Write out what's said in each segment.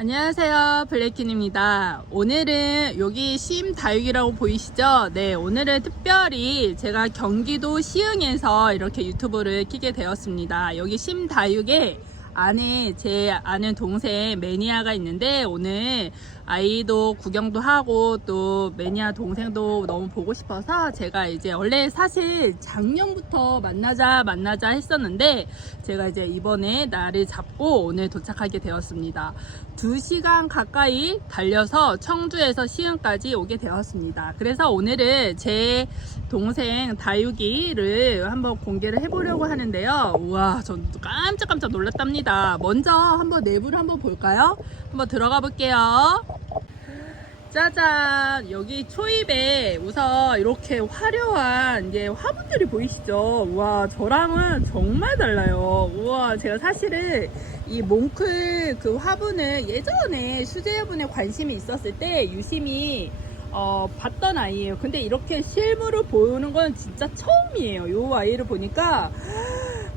안녕하세요. 블랙킨입니다. 오늘은 여기 심다육이라고 보이시죠? 네 오늘은 특별히 제가 경기도 시흥에서 이렇게 유튜브를 키게 되었습니다. 여기 심다육에 안에 제 아는 동생 매니아가 있는데 오늘 아이도 구경도 하고 또 매니아 동생도 너무 보고 싶어서 제가 이제 원래 사실 작년부터 만나자 만나자 했었는데 제가 이제 이번에 날을 잡고 오늘 도착하게 되었습니다. 2시간 가까이 달려서 청주에서 시흥까지 오게 되었습니다. 그래서 오늘은 제 동생 다육이를 한번 공개를 해보려고 하는데요. 우와, 전 깜짝깜짝 놀랐답니다. 먼저 한번 내부를 한번 볼까요? 한번 들어가 볼게요. 짜잔! 여기 초입에 우선 이렇게 화려한 이제 화분들이 보이시죠? 우와 저랑은 정말 달라요. 우와 제가 사실은 이 몽클 그 화분을 예전에 수제화분에 관심이 있었을 때 유심히 어, 봤던 아이예요. 근데 이렇게 실물을 보는 건 진짜 처음이에요. 요 아이를 보니까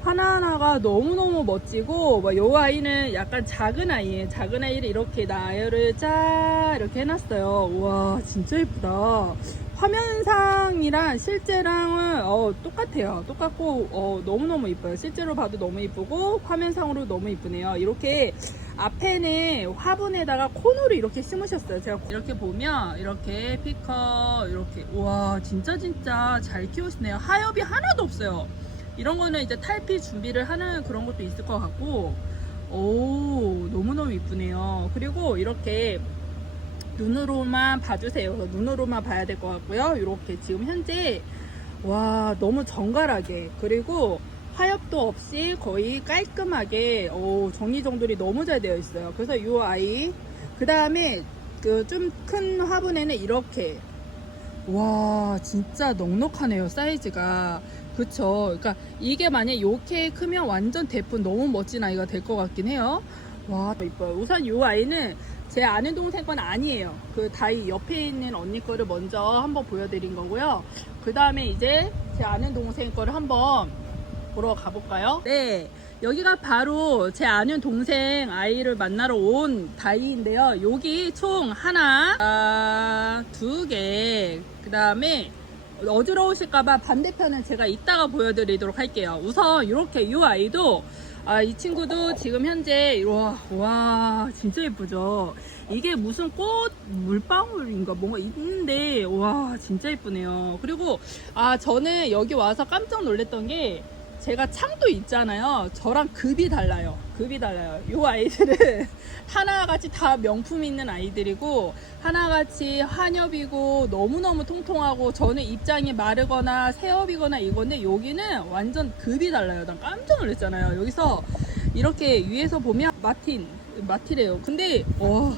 하나하나가 너무너무 멋지고 뭐요 아이는 약간 작은 아이예요. 작은 아이를 이렇게 나열을 짜 이렇게 해놨어요. 우와 진짜 예쁘다. 화면상이랑 실제랑은 어, 똑같아요. 똑같고 어, 너무너무 이뻐요. 실제로 봐도 너무 이쁘고 화면상으로 너무 이쁘네요. 이렇게 앞에는 화분에다가 코너를 이렇게 심으셨어요. 제가 이렇게 보면 이렇게 피커 이렇게. 우와 진짜 진짜 잘 키우시네요. 하엽이 하나도 없어요 이런 거는 이제 탈피 준비를 하는 그런 것도 있을 것 같고 오 너무너무 이쁘네요. 그리고 이렇게 눈으로만 봐주세요. 눈으로만 봐야 될 것 같고요. 이렇게 지금 현재 와 너무 정갈하게. 그리고 하엽도 없이 거의 깔끔하게 오, 정리정돈이 너무 잘 되어 있어요. 그래서 이 아이 그 다음에 그 좀 큰 화분에는 이렇게. 와 진짜 넉넉하네요 사이즈가 그쵸. 그러니까 이게 만약 이렇게 크면 완전 대품 너무 멋진 아이가 될 것 같긴 해요. 와 이뻐요. 우선 이 아이는 제 아는 동생 건 아니에요. 그 다이 옆에 있는 언니 거를 먼저 한번 보여드린 거고요. 그 다음에 이제 제 아는 동생 거를 한번 보러 가볼까요? 네. 여기가 바로 제 아는 동생 아이를 만나러 온 다이인데요. 여기 총 하나 아, 두개그 다음에 어지러우실까봐 반대편은 제가 이따가 보여드리도록 할게요. 우선 이렇게 이 아이도 아, 이 친구도 지금 현재 와, 와 진짜 예쁘죠. 이게 무슨 꽃 물방울인가 뭔가 있는데 와 진짜 예쁘네요. 그리고 아 저는 여기 와서 깜짝 놀랐던 게 제가 창도 있잖아요. 저랑 급이 달라요. 급이 달라요. 이 아이들은 하나같이 다 명품 있는 아이들이고 하나같이 한엽이고 너무너무 통통하고 저는 입장이 마르거나 새업이거나 이건데 여기는 완전 급이 달라요. 난 깜짝 놀랐잖아요. 여기서 이렇게 위에서 보면 마틴 마티래요. 근데 와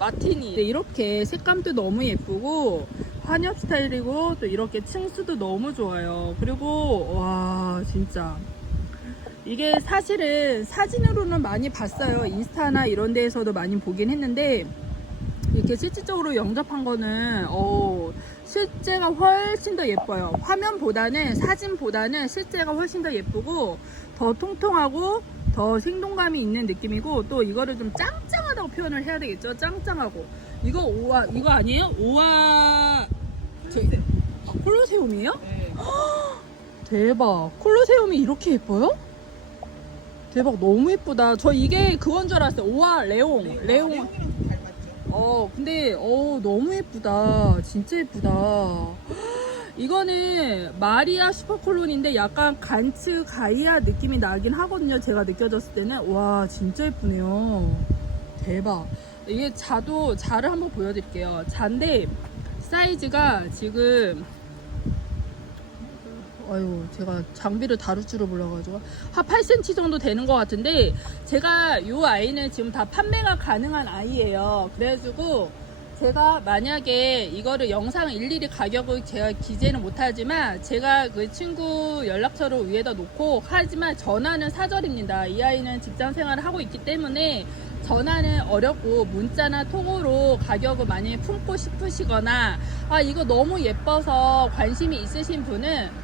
마틴이 이렇게 색감도 너무 예쁘고 환엽 스타일이고 또 이렇게 층수도 너무 좋아요. 그리고 와 진짜 이게 사실은 사진으로는 많이 봤어요. 인스타나 이런 데에서도 많이 보긴 했는데 이렇게 실질적으로 영접한 거는 어, 실제가 훨씬 더 예뻐요. 화면보다는 사진보다는 실제가 훨씬 더 예쁘고 더 통통하고 더 생동감이 있는 느낌이고 또 이거를 좀 짱짱하다고 표현을 해야 되겠죠. 짱짱하고 이거 오와 이거 아니에요? 오와 저 아, 콜로세움이에요? 네. 대박. 콜로세움이 이렇게 예뻐요? 대박 너무 예쁘다. 저 이게 그건 줄 알았어요. 오와 레옹. 레옹. 레옹 이랑 좀 닮았죠. 어 근데 어 너무 예쁘다. 진짜 예쁘다. 이거는 마리아 슈퍼콜론인데 약간 간츠 가이아 느낌이 나긴 하거든요. 제가 느껴졌을 때는 와 진짜 예쁘네요. 대박. 이게 자도 자를 한번 보여드릴게요. 잔데 사이즈가 지금 아유 제가 장비를 다룰 줄을 몰라가지고 한 8cm 정도 되는 것 같은데 제가 이 아이는 지금 다 판매가 가능한 아이예요. 그래가지고 제가 만약에 이거를 영상 일일이 가격을 제가 기재는 못하지만 제가 그 친구 연락처를 위에다 놓고 하지만 전화는 사절입니다. 이 아이는 직장 생활을 하고 있기 때문에 전화는 어렵고 문자나 통으로 가격을 많이 품고 싶으시거나 아 이거 너무 예뻐서 관심이 있으신 분은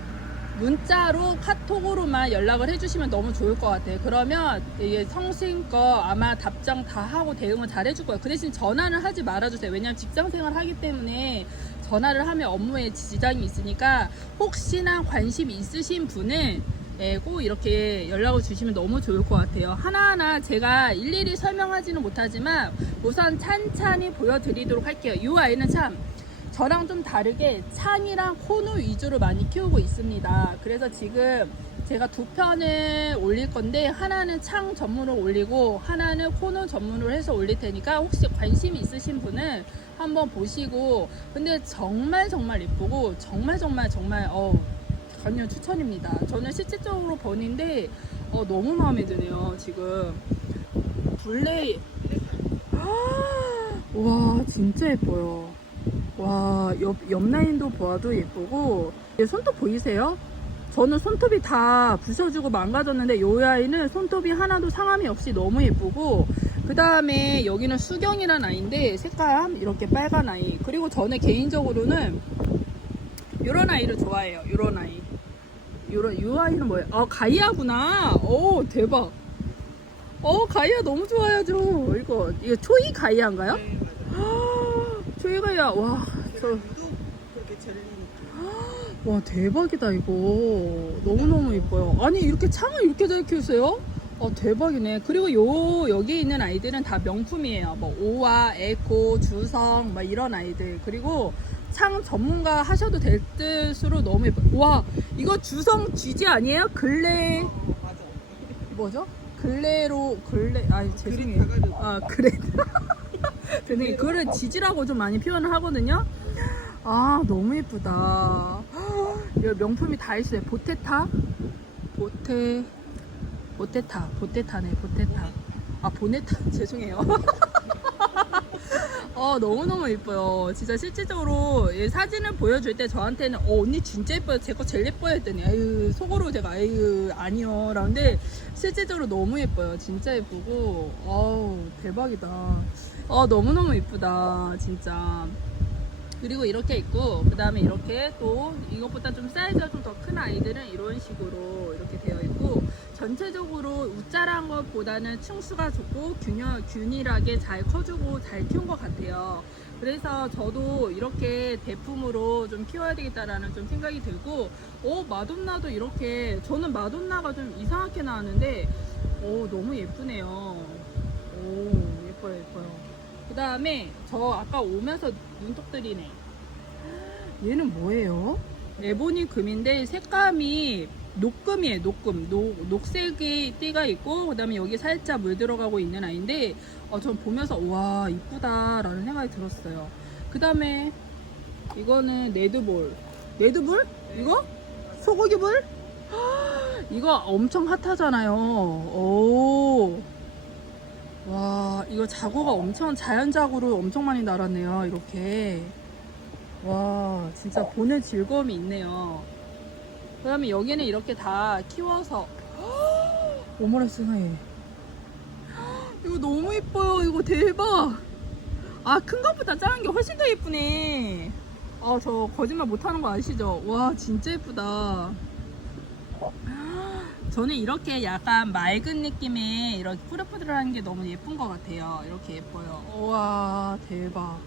문자로 카톡으로만 연락을 해주시면 너무 좋을 것 같아요. 그러면 이게 성심껏 아마 답장 다 하고 대응을 잘 해줄 거예요. 그 대신 전화를 하지 말아주세요. 왜냐면 직장 생활 하기 때문에 전화를 하면 업무에 지장이 있으니까 혹시나 관심 있으신 분은 예, 꼭 이렇게 연락을 주시면 너무 좋을 것 같아요. 하나하나 제가 일일이 설명하지는 못하지만 우선 찬찬히 보여드리도록 할게요. 이 아이는 참 저랑 좀 다르게 창이랑 코너 위주로 많이 키우고 있습니다. 그래서 지금 제가 두 편을 올릴 건데 하나는 창 전문으로 올리고 하나는 코너 전문으로 해서 올릴 테니까 혹시 관심 있으신 분은 한번 보시고 근데 정말 정말 예쁘고 정말 정말 정말 어 강력 추천입니다. 저는 실질적으로 번인데 어, 너무 마음에 드네요. 지금 블레이 와 진짜 예뻐요. 와, 옆, 옆 라인도 보아도 예쁘고, 얘 손톱 보이세요? 저는 손톱이 다 부셔지고 망가졌는데, 요 아이는 손톱이 하나도 상함이 없이 너무 예쁘고, 그 다음에 여기는 수경이란 아이인데, 색감 이렇게 빨간 아이. 그리고 저는 개인적으로는, 요런 아이를 좋아해요. 요런 아이. 요런, 요 아이는 뭐예요? 아, 가이아구나. 오, 대박. 어, 가이아 너무 좋아야죠. 이거, 이거 초이 가이아인가요? 네, 맞아요. 초이가이아, 와. 저, 유독 그렇게 절리니까. 와 대박이다 이거 너무너무 이뻐요 아니 이렇게 창을 이렇게 잘 키우세요? 아 대박이네 그리고 요 여기 있는 아이들은 다 명품이에요 뭐 오와 에코 주성 막 이런 아이들 그리고 창 전문가 하셔도 될 뜻으로 너무 예뻐 와 이거 주성 쥐지 아니에요? 글레 어. 뭐죠? 글레로 글레 아니 죄송해요. 아 그래 근데 그거를 지지라고 좀 많이 표현을 하거든요. 아 너무 예쁘다. 이거 명품이 다 있어요. 보테타? 보테 보테타. 보테타네 보테타. 아 보네타? 죄송해요 어 너무너무 예뻐요. 진짜 실질적으로 이 사진을 보여줄 때 저한테는 어 언니 진짜 예뻐요. 제 거 제일 예뻐요 했더니 아유 속으로 제가 아유 아니요. 라는데 실질적으로 너무 예뻐요. 진짜 예쁘고 어우 대박이다. 어 너무너무 예쁘다 진짜. 그리고 이렇게 있고 그 다음에 이렇게 또 이것보다 좀 사이즈가 좀 더 큰 아이들은 이런 식으로 이렇게 되어 있고 전체적으로 우짜란 것보다는 층수가 좋고 균열, 균일하게 잘 커주고 잘 키운 것 같아요. 그래서 저도 이렇게 대품으로 좀 키워야 되겠다라는 좀 생각이 들고, 어, 마돈나도 이렇게, 저는 마돈나가 좀 이상하게 나왔는데, 오, 너무 예쁘네요. 오, 예뻐요, 예뻐요. 그 다음에 저 아까 오면서 눈독 들이네. 얘는 뭐예요? 에보니 금인데 색감이 녹금이에요, 녹금. 녹, 녹색의 띠가 있고, 그 다음에 여기 살짝 물 들어가고 있는 아이인데, 어, 전 보면서, 와, 이쁘다 라는 생각이 들었어요. 그 다음에, 이거는 레드볼. 레드볼? 이거? 소고기볼? 이거 엄청 핫하잖아요. 오. 와, 이거 자고가 엄청, 자연자고로 엄청 많이 날았네요, 이렇게. 와, 진짜 보는 즐거움이 있네요. 그 다음에 여기는 이렇게 다 키워서. 어머나 세상에. 이거 너무 예뻐요. 이거 대박. 아, 큰 것보다 작은 게 훨씬 더 예쁘네. 아, 저 거짓말 못하는 거 아시죠? 와, 진짜 예쁘다. 저는 이렇게 약간 맑은 느낌의 이렇게 푸르푸르한 게 너무 예쁜 것 같아요. 이렇게 예뻐요. 우와, 대박.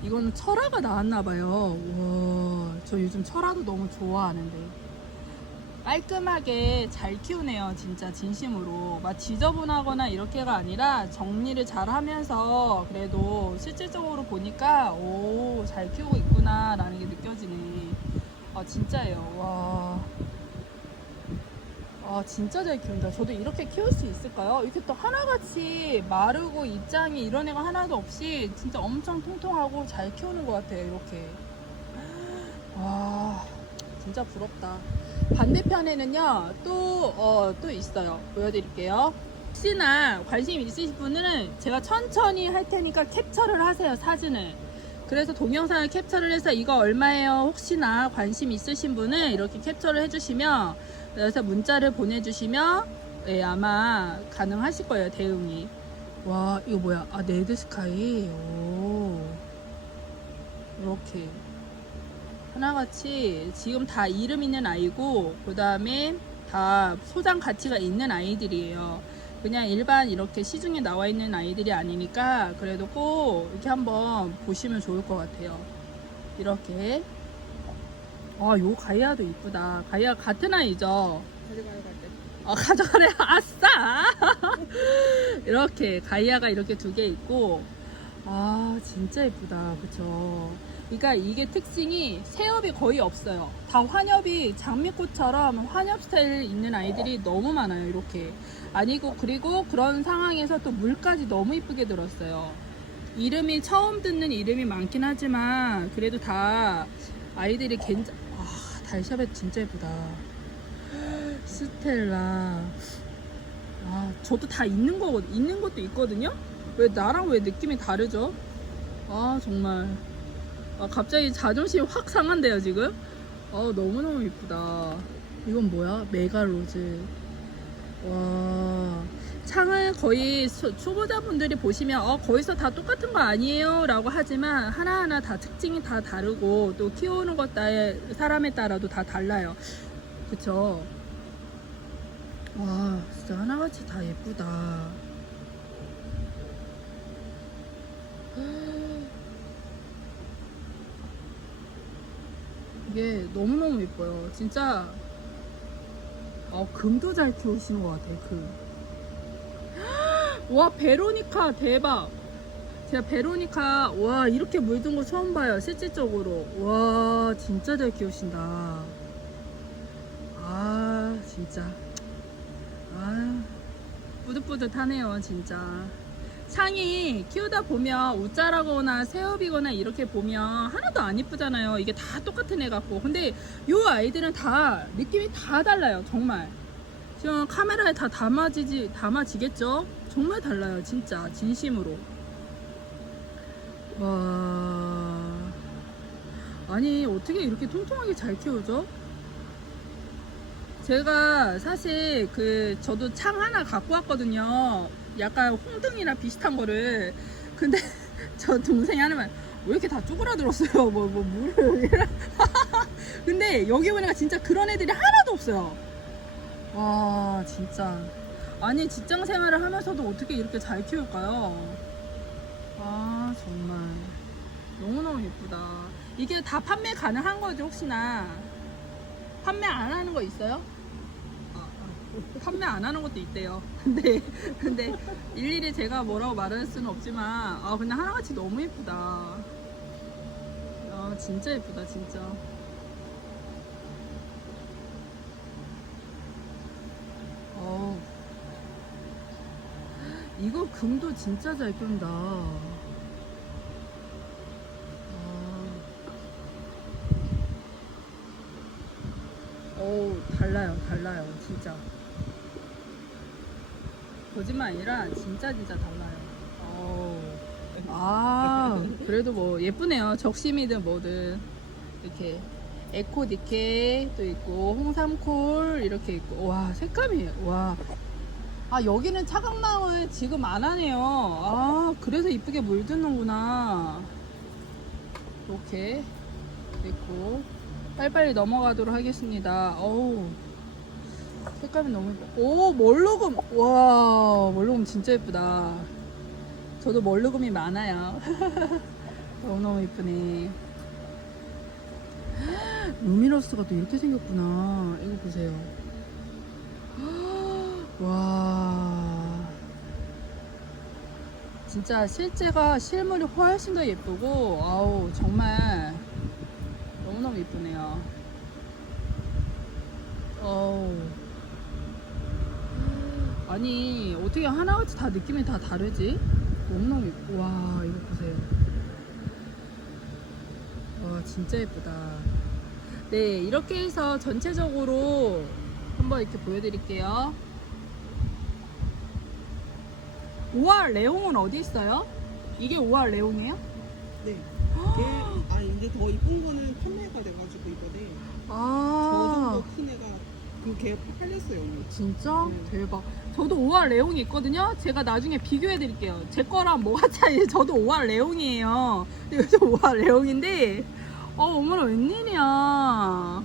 이거는 철화가 나왔나 봐요. 와, 저 요즘 철화도 너무 좋아하는데. 깔끔하게 잘 키우네요. 진짜 진심으로. 막 지저분하거나 이렇게가 아니라 정리를 잘 하면서 그래도 실질적으로 보니까 오, 잘 키우고 있구나 라는 게 느껴지네. 아, 진짜예요. 와. 아 진짜 잘 키운다. 저도 이렇게 키울 수 있을까요? 이렇게 또 하나같이 마르고 입장이 이런 애가 하나도 없이 진짜 엄청 통통하고 잘 키우는 것 같아요. 이렇게. 와 진짜 부럽다. 반대편에는요 또 어, 또 있어요. 보여드릴게요. 혹시나 관심 있으신 분은 제가 천천히 할 테니까 캡처를 하세요 사진을. 그래서 동영상을 캡처를 해서 이거 얼마예요? 혹시나 관심 있으신 분은 이렇게 캡처를 해주시면 그래서 문자를 보내주시면 예, 아마 가능하실 거예요 대응이. 와 이거 뭐야? 아 네드 스카이. 오 이렇게. 하나같이 지금 다 이름 있는 아이고 그 다음에 다 소장 가치가 있는 아이들이에요. 그냥 일반 이렇게 시중에 나와 있는 아이들이 아니니까 그래도 꼭 이렇게 한번 보시면 좋을 것 같아요. 이렇게. 아, 요 가이아도 이쁘다. 가이아 같은 아이죠? 가져가요 갈 때. 아, 가져가래. 아싸! 이렇게 가이아가 이렇게 두 개 있고, 아, 진짜 예쁘다. 그쵸? 그러니까 이게 특징이 새엽이 거의 없어요. 다 환엽이 장미꽃처럼 환엽 스타일 있는 아이들이 너무 많아요. 이렇게. 아니고, 그리고 그런 상황에서 또 물까지 너무 이쁘게 들었어요. 이름이 처음 듣는 이름이 많긴 하지만, 그래도 다 아이들이 괜찮, 아, 달샤벳 진짜 예쁘다. 스텔라. 아, 저도 다 있는 거거 있는 것도 있거든요. 왜 나랑 왜 느낌이 다르죠? 아, 정말. 아, 갑자기 자존심이 확 상한데요, 지금? 아, 너무너무 이쁘다. 이건 뭐야? 메가로즈. 와. 창을 거의 소- 초보자분들이 보시면 어, 거기서 다 똑같은 거 아니에요? 라고 하지만 하나하나 다 특징이 다 다르고 또 키우는 것 따에 사람에 따라도 다 달라요. 그쵸? 와, 진짜 하나같이 다 예쁘다. 이게 너무너무 예뻐요. 진짜, 어, 금도 잘 키우시는 것 같아요, 금. 와, 베로니카, 대박. 제가 베로니카, 와, 이렇게 물든 거 처음 봐요, 실질적으로. 와, 진짜 잘 키우신다. 아, 진짜. 아, 뿌듯뿌듯하네요, 진짜. 창이 키우다 보면 웃자라거나 새업이거나 이렇게 보면 하나도 안 이쁘잖아요. 이게 다 똑같은 애 같고. 근데 요 아이들은 다 느낌이 다 달라요, 정말. 지금 카메라에 다 담아지지, 담아지겠죠? 정말 달라요, 진짜. 진심으로. 와. 아니, 어떻게 이렇게 통통하게 잘 키우죠? 제가 사실 그 저도 창 하나 갖고 왔거든요. 약간 홍등이랑 비슷한 거를. 근데 저 동생이 하는 말, 왜 이렇게 다 쪼그라들었어요? 뭐, 뭐, 물을. 근데 여기 보니까 진짜 그런 애들이 하나도 없어요. 와, 진짜. 아니, 직장 생활을 하면서도 어떻게 이렇게 잘 키울까요? 아, 정말. 너무너무 예쁘다. 이게 다 판매 가능한 거죠, 혹시나? 판매 안 하는 거 있어요? 판매 안 하는 것도 있대요. 근데 근데 일일이 제가 뭐라고 말할 수는 없지만 아 근데 하나같이 너무 예쁘다. 아 진짜 예쁘다 진짜. 어 이거 금도 진짜 잘 끈다. 아. 어우 달라요 달라요 진짜 거짓말 아니라 진짜 진짜 달라요. 아 그래도 뭐 예쁘네요 적심이든 뭐든 이렇게 에코 디케 또 있고 홍삼콜 이렇게 있고 와 색감이 와 아 여기는 차강망을 지금 안 하네요 아 그래서 이쁘게 물드는구나 이렇게 있고 빨리빨리 넘어가도록 하겠습니다. 어우, 색감이 너무 예뻐. 오, 멀로금. 와, 멀로금 진짜 예쁘다. 저도 멀로금이 많아요. 너무너무 예쁘네. 루미너스가 또 이렇게 생겼구나. 이거 보세요. 와. 진짜 실제가 실물이 훨씬 더 예쁘고, 아우, 정말 너무너무 이쁘네요. 어우. 아니, 어떻게 하나같이 다 느낌이 다 다르지? 너무너무 예쁘, 와, 이거 보세요. 와, 진짜 예쁘다. 네, 이렇게 해서 전체적으로 한번 이렇게 보여드릴게요. 5월 레옹은 어디 있어요? 이게 5월 레옹이에요? 네. 걔, 아 근데 더 이쁜 거는 판매가 돼가지고 이번에 저 아. 정도 큰 애가 그걔 팔렸어요 오늘. 진짜? 네. 대박. 저도 5월 레옹이 있거든요. 제가 나중에 비교해 드릴게요. 제 거랑 뭐가 차이? 저도 5월 레옹이에요. 이것도 5월 레옹인데, 어, 어머나 웬일이야.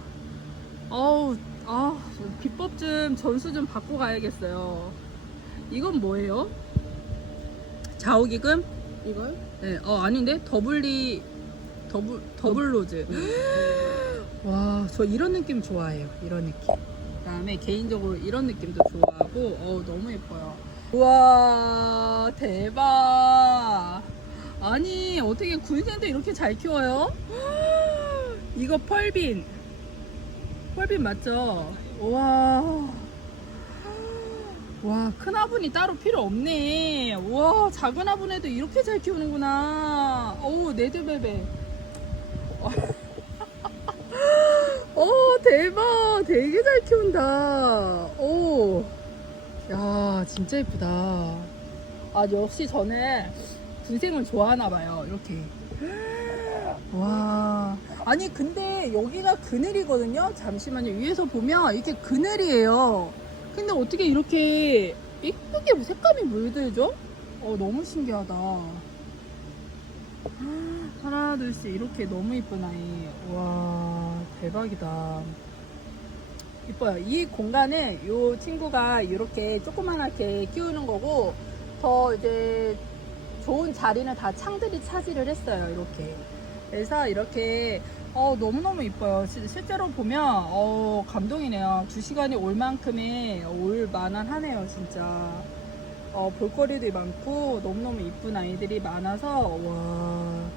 어우, 아, 비법 좀 전수 좀 받고 가야겠어요. 이건 뭐예요? 좌우기금? 이걸? 네, 어, 아닌데? 더블리, 더블, 더블로즈. 와, 저 이런 느낌 좋아해요. 이런 느낌. 그 다음에 개인적으로 이런 느낌도 좋아하고, 어우, 너무 예뻐요. 우와, 대박. 아니, 어떻게 군생도 이렇게 잘 키워요? 이거 펄빈. 펄빈 맞죠? 우와. 와, 큰 화분이 따로 필요 없네. 우와, 작은 화분에도 이렇게 잘 키우는구나. 어우, 네드베베. 어, 대박. 되게 잘 키운다. 오. 야, 진짜 예쁘다. 아, 역시 저는 군생을 좋아하나 봐요. 이렇게. 와. 아니, 근데 여기가 그늘이거든요? 잠시만요. 위에서 보면 이렇게 그늘이에요. 근데 어떻게 이렇게 예쁘게 색감이 물들죠? 어, 너무 신기하다. 하나, 둘씩 이렇게 너무 이쁜 아이. 와, 대박이다. 이뻐요. 이 공간은 이 친구가 이렇게 조그만하게 키우는 거고, 더 이제 좋은 자리는 다 창들이 차지를 했어요. 이렇게. 그래서 이렇게 어, 너무너무 이뻐요. 실- 실제로 보면 어, 감동이네요. 두 시간이 올 만큼의 올 만한 하네요, 진짜. 어, 볼거리도 많고 너무너무 이쁜 아이들이 많아서 와.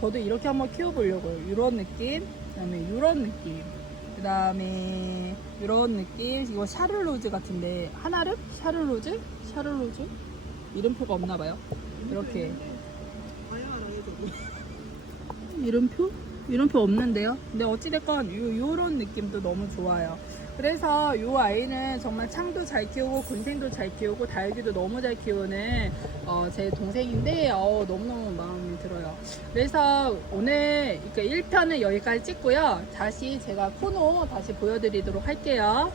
저도 이렇게 한번 키워보려고요. 이런 느낌, 그다음에 이런 느낌, 그다음에 이런 느낌. 이거 샤를로즈 같은데 하나름? 샤를로즈? 샤를로즈? 이름표가 없나 봐요. 이렇게. 이름표? 이름표 없는데요? 근데 어찌됐건 요, 요런 느낌도 너무 좋아요. 그래서 요 아이는 정말 창도 잘 키우고 군생도 잘 키우고 다육이도 너무 잘 키우는 어, 제 동생인데 어, 너무너무 마음이 들어요. 그래서 오늘 그러니까 1편은 여기까지 찍고요. 다시 제가 코너 다시 보여드리도록 할게요.